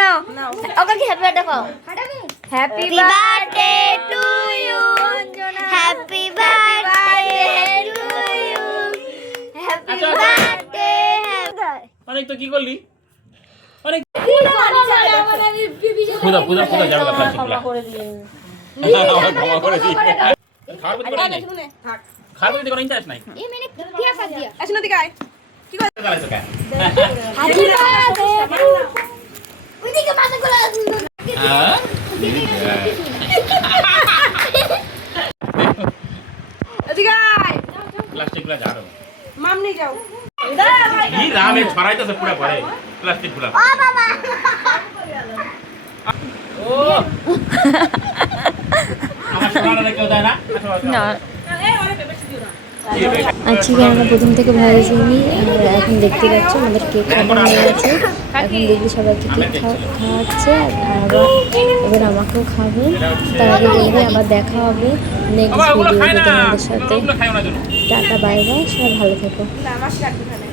নাও ওকে কি happy birthday কও happy birthday to you happy birthday to you happy birthday অনেক তো কি করলি অনেক পুজা পুজা পুজা যাবে না ক্ষমা করে দিন ক্ষমা করে দিন খাওয়ার প্রতি নাই খাওয়ার প্রতি কোনো ইন্টারেস্ট নাই এই মানে দিয়া ফাস দিয়া আসুন দিকে আয় কি করে চালাইছো কে হ্যাপি বার্থডে ওইদিকে মাথা গোলা হ্যাঁ এদিকে আয় প্লাস্টিকগুলো ঝাড়ো মামনি যাও কি রামে ছড়াইতেছে পুরো ঘরে প্লাস্টিকগুলো ও বাবা ও আমার সোনাটা কেউ দেয় না না আজকে আমরা প্রথম থেকে ভয় যাইনি আর এখন দেখতে পাচ্ছি আমাদের কেক কাটা হয়ে গেছে এখন দেখি সবাইকে কেক খাওয়াচ্ছে আর এবার আমাকেও খাবে তার আগে দেখবে আবার দেখা হবে নেক্সট ভিডিওতে তোমাদের সাথে টাটা বাই বাই সবাই ভালো থেকো না মাসি রাখবি